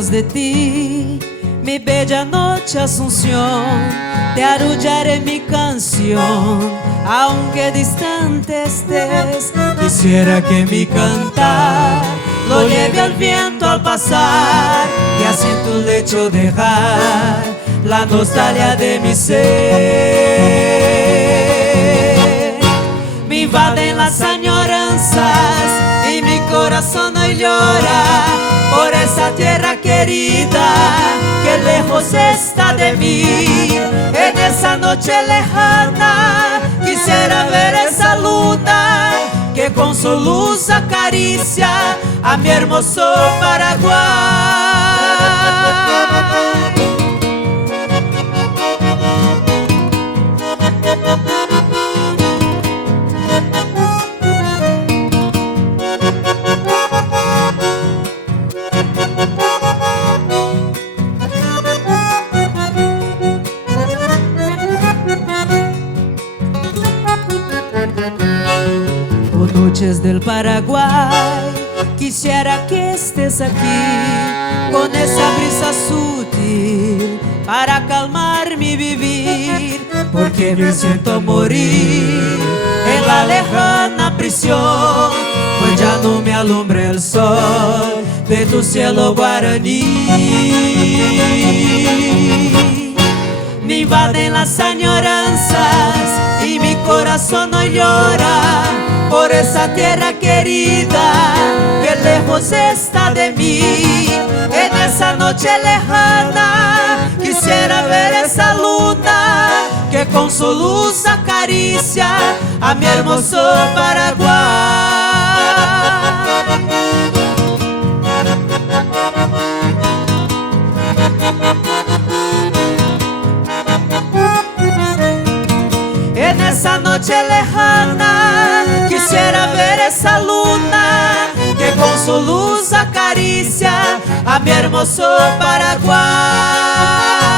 lejos de ti, mi bella noche Asunción, te arrullaré mi canción, aunque distante estés. Quisiera que mi cantar lo lleve al viento al pasar, y así en tu lecho dejar la nostalgia de mi ser. Me invaden las añoranzas y mi corazón hoy llora por esa tierra querida que lejos está de mí. En esa noche lejana quisiera ver esa luna que con su luz acaricia a mi hermoso Paraguay. Oh, noches del Paraguay, quisiera que estés aquí con esa brisa sutil para calmar mi vivir, porque me siento morir en la lejana prisión, pues ya no me alumbra el sol de tu cielo guaraní. Me invaden las añoranzas y mi corazón hoy llora por esa tierra querida que lejos está de mí. En esa noche lejana quisiera ver esa luna que con su luz acaricia a mi hermoso Paraguay. En esa noche lejana quisiera ver esa luna que con su luz acaricia a mi hermoso Paraguay.